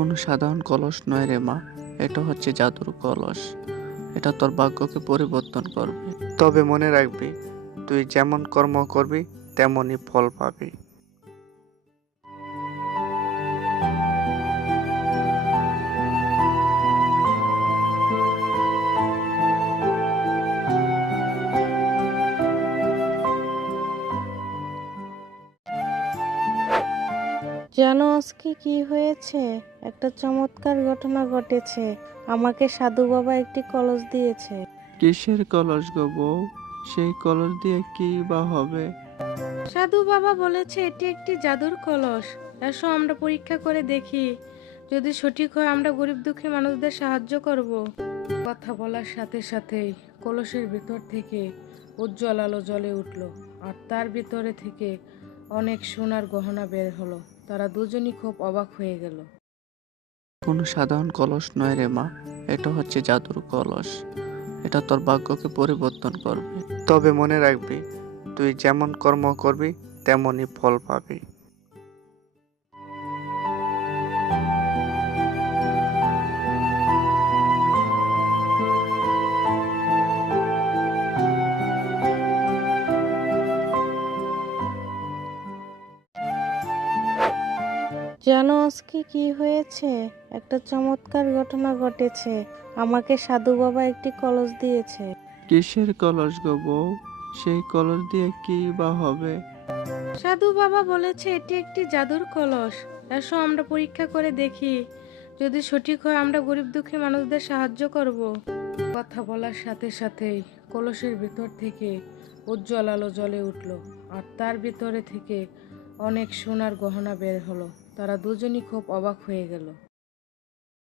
কোনো সাধারণ কলস নয় রে মা, এটা হচ্ছে জাদুর কলস। এটা তোর ভাগ্যকে পরিবর্তন করবে। তবে মনে রাখবি, তুই যেমন কর্ম করবি তেমনই ফল পাবি। জানো আজকে কি হয়েছে? একটা চমৎকার ঘটনা ঘটেছে। আমাকে সাধু বাবা একটি কলস দিয়েছে। কিসের কলস গো বউ? সেই কলস দিয়ে কি বা হবে? সাধু বাবা বলেছে এটি একটি জাদুর কলস। এসো আমরা পরীক্ষা করে দেখি। যদি সঠিক হয় আমরা গরিব দুঃখী মানুষদের সাহায্য করব। কথা বলার সাথে সাথেই কলসের ভিতর থেকে উজ্জ্বল আলো জ্বলে উঠল, আর তার ভিতরে থেকে অনেক সোনার গহনা বের হলো। তারা দুজনই খুব অবাক হয়ে গেল। কোনো সাধারণ কলস নয় রে মা, এটা হচ্ছে জাদুর কলস। এটা তোর ভাগ্যকে পরিবর্তন করবে। তবে মনে রাখবি, তুই যেমন কর্ম করবি তেমনই ফল পাবি। জানো আজকে কি হয়েছে? একটা চমৎকার ঘটনা ঘটেছে। আমাকে সাধু বাবা একটি কলস দিয়েছে। কিসের কলস গো বউ? সেই কলস দিয়ে কি বা হবে? সাধু বাবা বলেছে এটি একটি জাদুর কলস। এসো আমরা পরীক্ষা করে দেখি। যদি সঠিক হয় আমরা গরিব দুঃখী মানুষদের সাহায্য করব। কথা বলার সাথে সাথেই কলসের ভিতর থেকে উজ্জ্বল আলো জ্বলে উঠল, আর তার ভিতরে থেকে অনেক সোনার গহনা বের হলো। তারা দুজনই খুব অবাক হয়ে গেল।